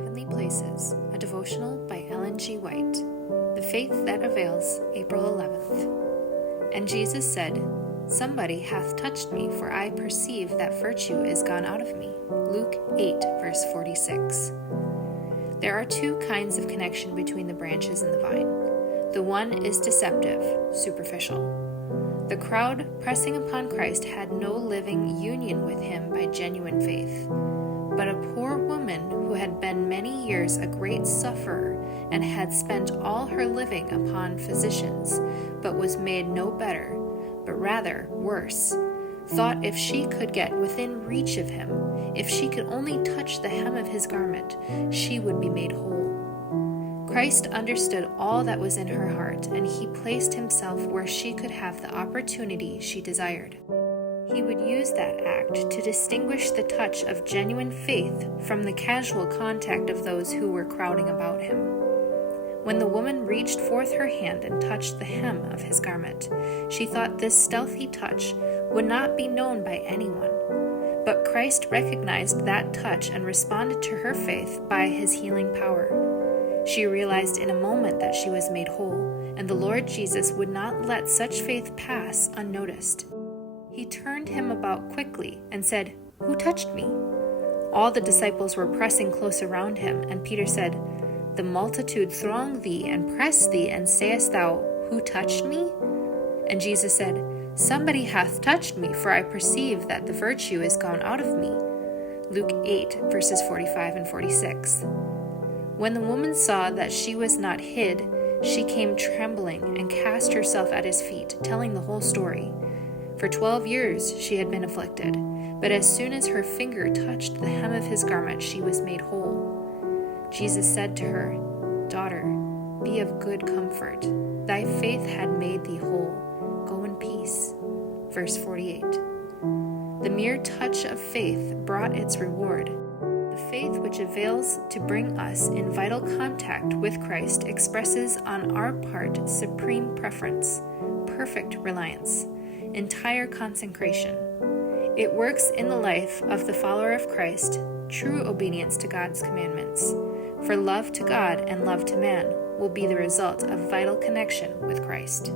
Heavenly Places, a devotional by Ellen G. White. The Faith That Avails, April 11th. And Jesus said, Somebody hath touched me, for I perceive that virtue is gone out of me. Luke 8, verse 46. There are two kinds of connection between the branches and the vine. The one is deceptive, superficial. The crowd pressing upon Christ had no living union with him by genuine faith. But a poor woman who had been many years a great sufferer and had spent all her living upon physicians, but was made no better, but rather worse, thought if she could get within reach of him, if she could only touch the hem of his garment, she would be made whole. Christ understood all that was in her heart, and he placed himself where she could have the opportunity she desired. He would use that act to distinguish the touch of genuine faith from the casual contact of those who were crowding about him. When the woman reached forth her hand and touched the hem of his garment, she thought this stealthy touch would not be known by anyone. But Christ recognized that touch and responded to her faith by his healing power. She realized in a moment that she was made whole, and the Lord Jesus would not let such faith pass unnoticed. He turned him about quickly and said, Who touched me? All the disciples were pressing close around him, and Peter said, The multitude throng thee and press thee, and sayest thou, Who touched me? And Jesus said, Somebody hath touched me, for I perceive that the virtue is gone out of me. Luke 8, verses 45 and 46. When the woman saw that she was not hid, she came trembling and cast herself at his feet, telling the whole story. For 12 years she had been afflicted, but as soon as her finger touched the hem of his garment, she was made whole. Jesus said to her, Daughter, be of good comfort. Thy faith had made thee whole. Go in peace. Verse 48. The mere touch of faith brought its reward. The faith which avails to bring us in vital contact with Christ expresses on our part supreme preference, perfect reliance, entire consecration. It works in the life of the follower of Christ, true obedience to God's commandments. For love to God and love to man will be the result of vital connection with Christ.